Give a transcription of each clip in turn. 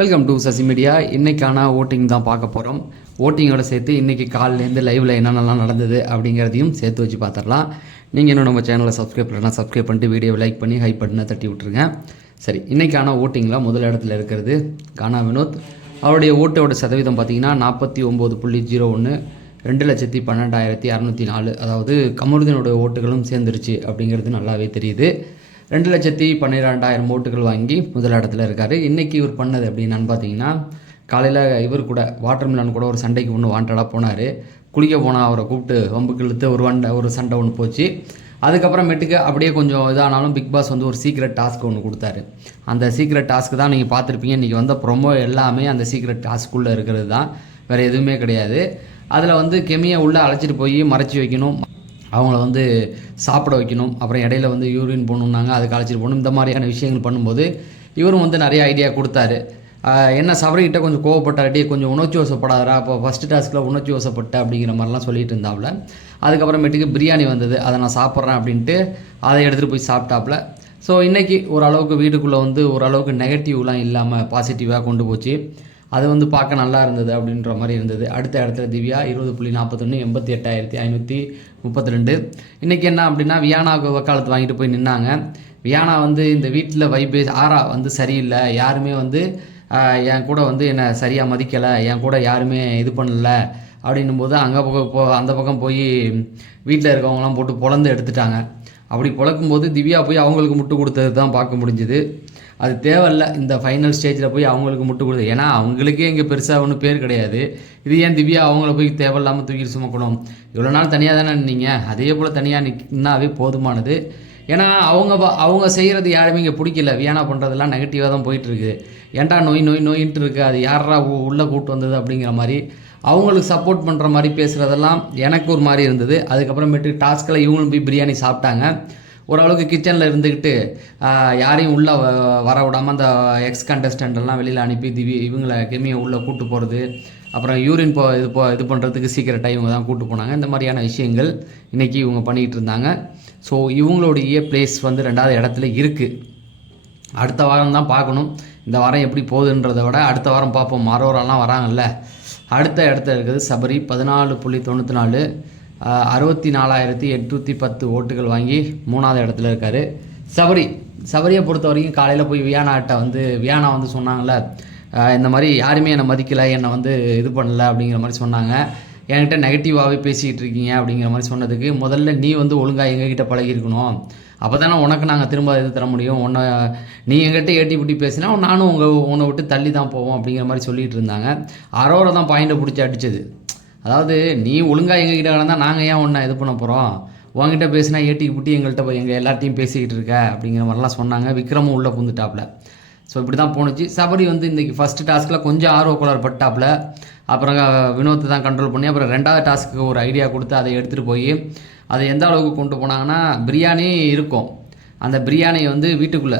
Welcome to Sasi media. இன்றைக்கான ஓட்டிங் தான் பார்க்க போகிறோம். ஓட்டிங்கோட சேர்த்து இன்றைக்கி காலிலேருந்து லைவில் என்னென்னலாம் நடந்தது அப்படிங்கிறதையும் சேர்த்து வச்சு பார்த்துடலாம். நீங்கள் இன்னும் நம்ம சேனலை சப்ஸ்கிரைப் பண்ணலாம், சப்ஸ்கிரைப் பண்ணிட்டு வீடியோவை லைக் பண்ணி ஹை பட்டனை தட்டி விட்ருங்க. சரி, இன்றைக்கான ஓட்டிங்கில் முதல் இடத்துல இருக்கிறது கானா வினோத். அவருடைய ஓட்டோட சதவீதம் பார்த்திங்கன்னா 49.01, 2,12,604. அதாவது கமருதீனோட ஓட்டுகளும் சேர்ந்துருச்சு அப்படிங்கிறது நல்லாவே தெரியுது. 2,12,000 ஓட்டுகள் வாங்கி முதல் இடத்துல இருக்கார். இன்றைக்கி இவர் பண்ணது அப்படின்னான்னு பார்த்தீங்கன்னா, காலையில் இவர் கூட வாட்டர்மிலான் கூட ஒரு சண்டைக்கு ஒன்று வாண்டடாக போனார். குளிக்க போனால் அவரை கூப்பிட்டு வம்புக்கு இழுத்து ஒரு சண்டை ஒன்று போச்சு. அதுக்கப்புறமேட்டுக்கு அப்படியே கொஞ்சம் இதானாலும் பிக் பாஸ் வந்து ஒரு சீக்ரெட் டாஸ்க் ஒன்று கொடுத்தாரு. அந்த சீக்ரெட் டாஸ்க்கு தான் நீங்கள் பார்த்துருப்பீங்க. இன்றைக்கி வந்த ப்ரொமோ எல்லாமே அந்த சீக்ரெட் டாஸ்க்குள்ளே இருக்கிறது தான், வேறு எதுவுமே கிடையாது. அதில் வந்து கெமியை உள்ளே அழைச்சிட்டு போய் மறைச்சி வைக்கணும், அவங்கள வந்து சாப்பிட வைக்கணும், அப்புறம் இடையில வந்து யூரின் போகணுன்னாங்க, அதுக்கு அழைச்சிட்டு போகணும். இந்த மாதிரியான விஷயங்கள் பண்ணும்போது இவரும் வந்து நிறைய ஐடியா கொடுத்தாரு. என்ன சபரிக்கிட்ட கொஞ்சம் கோவப்பட்டாட்டி கொஞ்சம் உணர்ச்சி வசப்படாதரா, அப்போ ஃபஸ்ட்டு டாஸ்கில் உணர்ச்சி வசப்பட்ட அப்படிங்கிற மாதிரிலாம் சொல்லிட்டு இருந்தாப்புல. அதுக்கப்புறமேட்டுக்கு பிரியாணி வந்தது, அதை நான் சாப்பிட்றேன் அப்படின்ட்டு அதை எடுத்துகிட்டு போய் சாப்பிட்டாப்புல. ஸோ இன்றைக்கி ஓரளவுக்கு வீட்டுக்குள்ளே வந்து ஓரளவுக்கு நெகட்டிவ்லாம் இல்லாமல் பாசிட்டிவாக கொண்டு போச்சு. அது வந்து பார்க்க நல்லா இருந்தது அப்படின்ற மாதிரி இருந்தது. அடுத்த இடத்துல திவ்யா 20.41, 88,532. இன்றைக்கி என்ன அப்படின்னா, வியானாவுக்கு வக்காலத்து வாங்கிட்டு போய் நின்னாங்க. வியானா வந்து இந்த வீட்டில் ஆரா வந்து சரியில்லை, யாருமே வந்து என் கூட வந்து என்னை சரியாக மதிக்கலை, என் கூட யாருமே இது பண்ணலை அப்படின்னும் போது அங்கே அந்த பக்கம் போய் வீட்டில் இருக்கவங்களாம் போட்டு பொழந்து எடுத்துட்டாங்க. அப்படி பொழக்கும்போது திவ்யா போய் அவங்களுக்கு முட்டு கொடுத்தது தான் பார்க்க முடிஞ்சுது. அது தேவையில்ல இந்த ஃபைனல் ஸ்டேஜில் போய் அவங்களுக்கு முட்டு கொடுது. ஏன்னா அவங்களுக்கே இங்கே பெருசாக ஒன்றும் பேர் கிடையாது. இது ஏன் திவ்யா அவங்கள போய் தேவையில்லாமல் தூக்கிட்டு சுமக்கணும்? இவ்வளோ நாள் தனியாக தானே நின்னீங்க, அதே போல் தனியாக நின்னாவே போதுமானது. ஏன்னா அவங்க செய்கிறது யாருமே இங்கே பிடிக்கல. வியானா பண்ணுறதெல்லாம் நெகட்டிவாக தான் போயிட்டுருக்கு. ஏன்டா நோயின்ட்டு இருக்குது, அது யாரா உள்ளே கூட்டு வந்தது அப்படிங்கிற மாதிரி அவங்களுக்கு சப்போர்ட் பண்ணுற மாதிரி பேசுகிறதெல்லாம் எனக்கு ஒரு மாதிரி இருந்தது. அதுக்கப்புறமேட்டு டாஸ்கில் இவங்களும் போய் பிரியாணி சாப்பிட்டாங்க. ஓரளவுக்கு கிச்சனில் இருந்துக்கிட்டு யாரையும் உள்ளே வர விடாமல் அந்த எக்ஸ் கண்டஸ்டண்டெல்லாம் வெளியில் அனுப்பி இவங்களை கெமியை உள்ளே கூட்டு போகிறது, அப்புறம் யூரின் இது பண்ணுறதுக்கு சீக்கிரட்டாக இவங்க தான் கூட்டு போனாங்க. இந்த மாதிரியான விஷயங்கள் இன்றைக்கி இவங்க பண்ணிகிட்டு இருந்தாங்க. ஸோ இவங்களுடைய பிளேஸ் வந்து 2வது இடத்துல இருக்குது. அடுத்த வாரம் தான் பார்க்கணும் இந்த வாரம் எப்படி போகுதுன்றதை விட அடுத்த வாரம் பார்ப்போம். மரோரெல்லாம் வராங்கல்ல. அடுத்த இடத்துல இருக்குது சபரி 14.94, 64,810 ஓட்டுகள் வாங்கி 3வது இடத்துல இருக்கார். சபரியை பொறுத்த வரைக்கும் காலையில் போய் வியானா வந்து சொன்னாங்கள்ல, இந்த மாதிரி யாருமே என்னை மதிக்கலை, என்னை வந்து இது பண்ணலை அப்படிங்கிற மாதிரி சொன்னாங்க. என்கிட்ட நெகட்டிவாகவே பேசிக்கிட்டு இருக்கீங்க அப்படிங்கிற மாதிரி சொன்னதுக்கு, முதல்ல நீ வந்து ஒழுங்காக எங்ககிட்ட பழகிருக்கணும், அப்போ தானே உனக்கு நாங்கள் திரும்ப இது தர முடியும். நீ எங்கிட்ட ஏட்டி பிட்டி பேசினா நானும் உன்னை விட்டு தள்ளி தான் போவோம் அப்படிங்கிற மாதிரி சொல்லிகிட்டு இருந்தாங்க. அரோரை தான் பாயிண்டை பிடிச்சி அடித்தது. அதாவது நீ ஒழுங்காக எங்ககிட்ட கிடந்தால் நாங்கள் ஏன் ஒன்றை இது பண்ண போகிறோம், உங்ககிட்ட பேசினா ஏட்டிக்கு புட்டி எங்கள்கிட்ட போய் எங்கள் எல்லாத்தையும் பேசிக்கிட்டு இருக்க அப்படிங்கிற மாதிரிலாம் சொன்னாங்க. விக்ரமும் உள்ளே புந்துட்டாப்புல. ஸோ இப்படி தான் போணுச்சு. சபரி வந்து இன்றைக்கி ஃபஸ்ட்டு டாஸ்கில் கொஞ்சம் ஆர்வக்குளர் பட்டாப்புல. அப்புறம் வினோத்தை தான் கண்ட்ரோல் பண்ணி அப்புறம் 2வது டாஸ்க்கு ஒரு ஐடியா கொடுத்து அதை எடுத்துகிட்டு போய் அதை எந்த அளவுக்கு கொண்டு போனாங்கன்னா, பிரியாணி இருக்கும், அந்த பிரியாணியை வந்து வீட்டுக்குள்ளே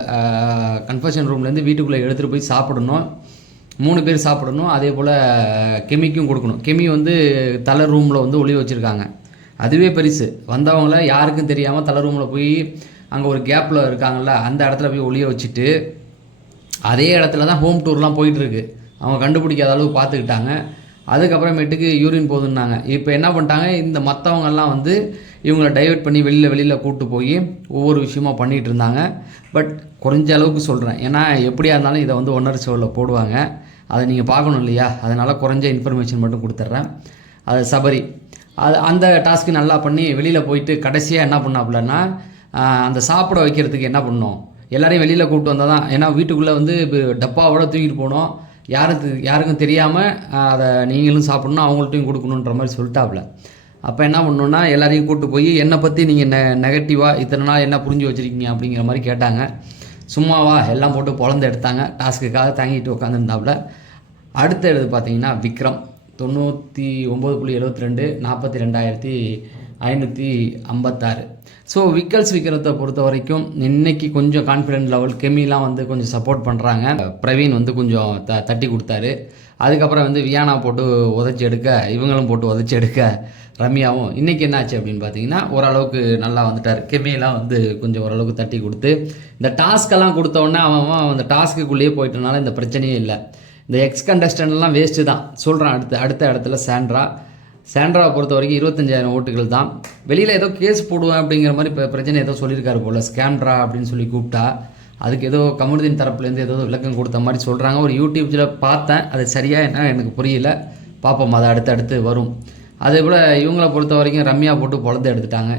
கன்ஃபெஷன் ரூம்லேருந்து வீட்டுக்குள்ளே எடுத்துகிட்டு போய் சாப்பிடணும். 3 பேர் சாப்பிடணும். அதே போல் கெமிக்கும் கொடுக்கணும். கெமி வந்து தலை ரூமில் வந்து ஒளிய வச்சுருக்காங்க. அதுவே பெருசு. வந்தவங்கள யாருக்கும் தெரியாமல் தலை ரூமில் போய் அங்கே ஒரு கேப்பில் இருக்காங்கள்ல, அந்த இடத்துல போய் ஒளிய வச்சுட்டு அதே இடத்துல தான் ஹோம் டூர்லாம் போயிட்டுருக்கு. அவங்க கண்டுபிடிக்காத அளவு பார்த்துக்கிட்டாங்க. அதுக்கப்புறமேட்டுக்கு யூரின் போகுதுன்னாங்க. இப்போ என்ன பண்ணிட்டாங்க, இந்த மற்றவங்கெல்லாம் வந்து இவங்களை டைவெர்ட் பண்ணி வெளியில் கூப்பிட்டு போய் ஒவ்வொரு விஷயமா பண்ணிகிட்டு இருந்தாங்க. பட் குறைஞ்ச அளவுக்கு சொல்கிறேன், ஏன்னா எப்படியா இருந்தாலும் இதை வந்து ஒன்றரை ஷோவில் போடுவாங்க, அதை நீங்கள் பார்க்கணும் இல்லையா, அதனால் குறைஞ்ச இன்ஃபர்மேஷன் மட்டும் கொடுத்துட்றேன். அது சபரி அந்த டாஸ்க்கு நல்லா பண்ணி வெளியில் போயிட்டு கடைசியாக என்ன பண்ணாப்புலன்னா, அந்த சாப்பிட வைக்கிறதுக்கு என்ன பண்ணோம், எல்லாரையும் வெளியில் கூப்பிட்டு வந்தால் தான். ஏன்னா வீட்டுக்குள்ளே வந்து டப்பாவோட தூக்கிட்டு போனோம், யாருக்கும் தெரியாமல் அதை நீங்களும் சாப்பிட்ணும் அவங்கள்ட்டையும் கொடுக்கணுன்ற மாதிரி சொல்லிட்டாப்புல. அப்போ என்ன பண்ணணுன்னா, எல்லாரையும் கூப்பிட்டு போய் என்னை பற்றி நீங்கள் நெகட்டிவாக இத்தனை நாள் என்ன புரிஞ்சு வச்சுருக்கீங்க அப்படிங்கிற மாதிரி கேட்டாங்க. சும்மாவா எல்லாம் போட்டு பொழந்து எடுத்தாங்க. டாஸ்க்குக்காக தாங்கிட்டு உட்காந்துருந்தாப்புல. அடுத்த எடுத்து பார்த்தீங்கன்னா விக்ரம் 99.72, 556. ஸோ விக்கல்ஸ் விற்கிறத பொறுத்த வரைக்கும் இன்னைக்கு கொஞ்சம் கான்ஃபிடென்ட் லெவல் கெமிலாம் வந்து கொஞ்சம் சப்போர்ட் பண்ணுறாங்க. பிரவீன் வந்து கொஞ்சம் தட்டி கொடுத்தாரு. அதுக்கப்புறம் வந்து வியானா போட்டு உதச்சி எடுக்க, இவங்களும் போட்டு உதச்சி எடுக்க, ரம்யாவும் இன்றைக்கி என்னாச்சு அப்படின்னு பார்த்தீங்கன்னா ஓரளவுக்கு நல்லா வந்துட்டார். கெமியெல்லாம் வந்து கொஞ்சம் ஓரளவுக்கு தட்டி கொடுத்து இந்த டாஸ்க்கெல்லாம் கொடுத்தோடனே அவன் அந்த டாஸ்க்குள்ளேயே போயிட்டனால இந்த பிரச்சனையே இல்லை. இந்த எக்ஸ் கண்டஸ்டன்ட்லாம் வேஸ்ட்டு தான் சொல்கிறான். அடுத்த இடத்துல சாண்ட்ராவை பொறுத்த வரைக்கும் 25,000 ஓட்டுகள் தான். வெளியில் ஏதோ கேஸ் போடுவேன் அப்படிங்கிற மாதிரி இப்போ பிரச்சனை ஏதோ சொல்லியிருக்காரு போல். ஸ்கேம்ட்ரா அப்படின்னு சொல்லி கூப்பிட்டா அதுக்கு ஏதோ கமருதீன் தரப்புலேருந்து ஏதோ விளக்கம் கொடுத்த மாதிரி சொல்கிறாங்க. ஒரு யூடியூப்பில் பார்த்தேன், அது சரியாக என்ன எனக்கு புரியல. பார்ப்போம், அதை அடுத்தடுத்து வரும். அதே போல் இவங்களை பொறுத்த வரைக்கும் ரம்யா போட்டு பொழந்து எடுத்துட்டாங்க.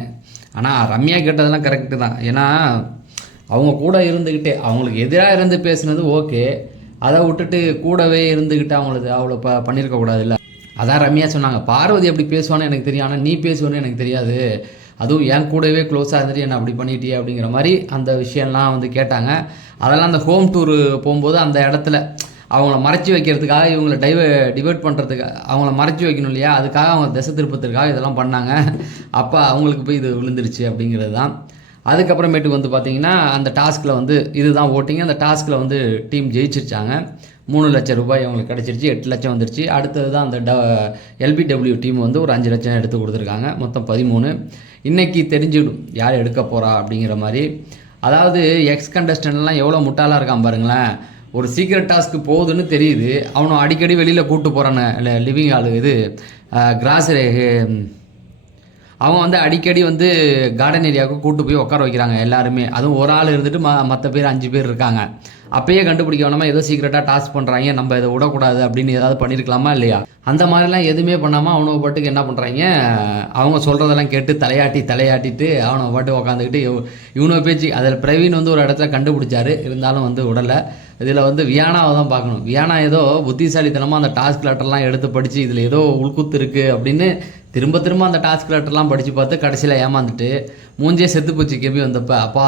ஆனால் ரம்யா கேட்டதெல்லாம் கரெக்டு தான். ஏன்னா அவங்க கூட இருந்துக்கிட்டே அவங்களுக்கு எதிராக இருந்து பேசுனது ஓகே, அதை விட்டுட்டு கூடவே இருந்துக்கிட்டு அவங்களுக்கு அவ்வளோ பண்ணியிருக்கக்கூடாது. இல்லை, அதான் ரம்யா சொன்னாங்க, பார்வதி அப்படி பேசுவான்னு எனக்கு தெரியும், ஆனால் நீ பேசுவான்னு எனக்கு தெரியாது, அதுவும் என் கூடவே க்ளோஸாக இருந்துட்டு என்ன அப்படி பண்ணிட்டியே அப்படிங்கிற மாதிரி அந்த விஷயம்லாம் வந்து கேட்டாங்க. அதெல்லாம் அந்த ஹோம் டூர் போகும்போது அந்த இடத்துல அவங்கள மறைச்சி வைக்கிறதுக்காக, இவங்களை டிவைட் பண்ணுறதுக்காக, அவங்கள மறைச்சி வைக்கணும் இல்லையா, அதுக்காக அவங்க திசை திருப்பத்திற்காக இதெல்லாம் பண்ணாங்க. அப்போ அவங்களுக்கு போய் இது விழுந்துருச்சு அப்படிங்கிறது தான். அதுக்கப்புறமேட்டுக்கு வந்து பார்த்திங்கன்னா அந்த டாஸ்கில் வந்து இதுதான் ஓட்டிங்க. அந்த டாஸ்கில் வந்து டீம் ஜெயிச்சிருச்சாங்க. 3 லட்சம் ரூபாய் அவங்களுக்கு கிடச்சிருச்சு. 8 லட்சம் வந்துருச்சு. அடுத்தது தான் அந்த LBW டீம் வந்து ஒரு 5 லட்சம் எடுத்து கொடுத்துருக்காங்க. மொத்தம் 13. இன்றைக்கி தெரிஞ்சிடும் யார் எடுக்க போகிறா அப்படிங்கிற மாதிரி. அதாவது எக்ஸ் கண்டஸ்டன்ட்லாம் எவ்வளோ முட்டாளாக இருக்கான் பாருங்களேன். ஒரு சீக்ரெட் டாஸ்க்கு போகுதுன்னு தெரியுது, அவனை அடிக்கடி வெளியில் கூப்பிட்டு போகிறான்னு இல்லை லிவிங் ஹாலு இது கிராசரி, அவன் வந்து அடிக்கடி வந்து கார்டன் ஏரியாவுக்கு கூப்பிட்டு போய் உட்கார வைக்கிறாங்க எல்லாருமே. அதுவும் ஒரு ஆள் இருந்துட்டு மற்ற பேர் 5 பேர் இருக்காங்க. அப்பயே கண்டுபிடிக்க வேணாமா ஏதோ சீக்கிரட்டாக டாஸ்க் பண்ணுறாங்க, நம்ம இதை விடக்கூடாது அப்படின்னு ஏதாவது பண்ணியிருக்கலாமா இல்லையா? அந்த மாதிரிலாம் எதுவுமே பண்ணாமல் அவனை பாட்டுக்கு என்ன பண்ணுறாங்க, அவங்க சொல்கிறதெல்லாம் கேட்டு தலையாட்டிட்டு அவனை பாட்டு உக்காந்துக்கிட்டு இவனை பேச்சு. அதில் பிரவீன் வந்து ஒரு இடத்துல கண்டுபிடிச்சாரு, இருந்தாலும் வந்து விடலை. இதில் வந்து வியானாவை தான் பார்க்கணும். வியானா ஏதோ புத்திசாலித்தனமாக அந்த டாஸ்க் லெட்டர்லாம் எடுத்து படித்து இதில் ஏதோ உள்குத்து இருக்குது அப்படின்னு திரும்ப அந்த டாஸ்க் லெட்டர்லாம் படித்து பார்த்து கடைசியில் ஏமாந்துட்டு மூஞ்சே செத்து போச்சு கெமி வந்தப்போ. அப்பா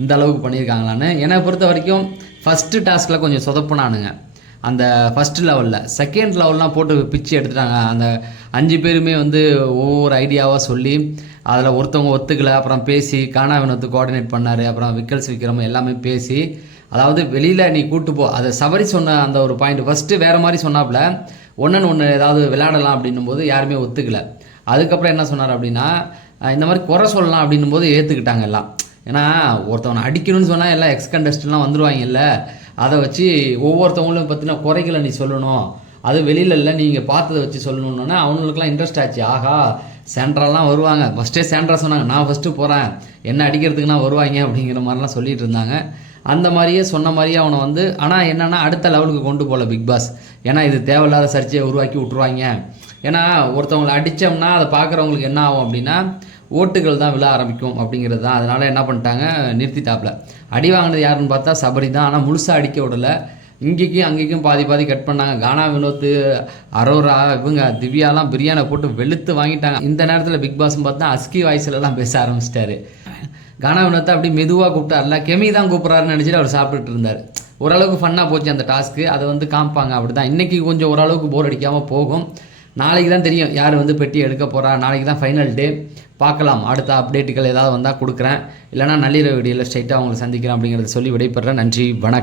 இந்த அளவுக்கு பண்ணியிருக்காங்களான்னு. என்னை பொறுத்த வரைக்கும் ஃபஸ்ட்டு டாஸ்கில் கொஞ்சம் சொதப்புனானுங்க அந்த ஃபஸ்ட்டு லெவலில். செகண்ட் லெவல்லாம் போட்டு பிச்சு எடுத்துட்டாங்க. அந்த 5 பேருமே வந்து ஒவ்வொரு ஐடியாவாக சொல்லி அதில் ஒருத்தவங்க ஒத்துக்கலை, அப்புறம் பேசி கானா வினோத்து கோஆர்டினேட் பண்ணார், அப்புறம் விக்கல்ஸ் விக்ரம் எல்லாமே பேசி, அதாவது வெளியில் நீ கூட்டு போ, அதை சபரி சொன்ன அந்த ஒரு பாயிண்ட் ஃபஸ்ட்டு வேறு மாதிரி சொன்னாப்புல, ஒன்று ஏதாவது விளையாடலாம் அப்படின்னும் போது யாருமே ஒத்துக்கலை. அதுக்கப்புறம் என்ன சொன்னார் அப்படின்னா, இந்த மாதிரி குறை சொல்லலாம் அப்படின்னும் போது ஏற்றுக்கிட்டாங்க எல்லாம். ஏன்னா ஒருத்தவனை அடிக்கணும்னு சொன்னால் எல்லாம் எக்ஸ் கண்டஸ்டன்ட்லாம் வந்துடுவாங்கல்ல, அதை வச்சு ஒவ்வொருத்தவங்களும் பற்றின குறைகளை நீ சொல்லணும், அது வெளியில் இல்லை நீங்கள் பார்த்ததை வச்சு சொல்லணுன்னொன்னே அவங்களுக்குலாம் இன்ட்ரெஸ்ட் ஆச்சு. ஆகா சாண்ட்ராலாம் வருவாங்க, ஃபஸ்ட்டே சாண்ட்ரா சொன்னாங்க நான் ஃபஸ்ட்டு போகிறேன், என்ன அடிக்கிறதுக்குனா வருவாங்க அப்படிங்கிற மாதிரிலாம் சொல்லிட்டு இருந்தாங்க. அந்த மாதிரியே சொன்ன மாதிரியே அவனை வந்து, ஆனால் என்னென்னா அடுத்த லெவலுக்கு கொண்டு போகல பிக் பாஸ். ஏன்னா இது தேவையில்லாத சர்ச்சையை உருவாக்கி விட்ருவாங்க. ஏன்னா ஒருத்தவங்களை அடித்தோம்னா அதை பார்க்குறவங்களுக்கு என்ன ஆகும் அப்படின்னா ஓட்டுகள் தான் விழ ஆரம்பிக்கும் அப்படிங்கிறது தான். அதனால் என்ன பண்ணிட்டாங்க, நிறுத்திட்டாப்புல. அடி வாங்கினது யாருன்னு பார்த்தா சபரி தான். ஆனால் முழுசாக அடிக்க விடலை, இங்கேக்கும் அங்கேயும் பாதி கட் பண்ணாங்க. கானா வினோத்து, அரோரா, இவங்க திவ்யாலாம் பிரியாணி போட்டு வெளுத்து வாங்கிட்டாங்க. இந்த நேரத்தில் பிக் பாஸ்ன்னு பார்த்தா அஸ்கி வாய்ஸ்லலாம் பேச ஆரம்பிச்சிட்டாரு. கானா வினோத்தை அப்படி மெதுவாக கூப்பிட்டார்ல, கெமி தான் கூப்பிட்றாருன்னு நினச்சிட்டு அவர் சாப்பிட்டுட்டு இருந்தார். ஓரளவுக்கு ஃபன்னாக போச்சு அந்த டாஸ்க்கு. அதை வந்து காமிப்பாங்க அப்படி தான். இன்றைக்கி கொஞ்சம் ஓரளவுக்கு போர் அடிக்காமல் போகும். நாளைக்கு தான் தெரியும் யார் வந்து பெட்டி எடுக்க போகிறா. நாளைக்கு தான் ஃபைனல் டே. பார்க்கலாம், அடுத்த அப்டேட்டுகள் ஏதாவது வந்தால் கொடுக்குறேன், இல்லைனா நள்ளிரவு வீடியோவில் ஸ்ட்ரைட்டாக அவங்களை சந்திக்கிறேன் அப்படிங்கிறத சொல்லி விடைபெறேன். நன்றி, வணக்கம்.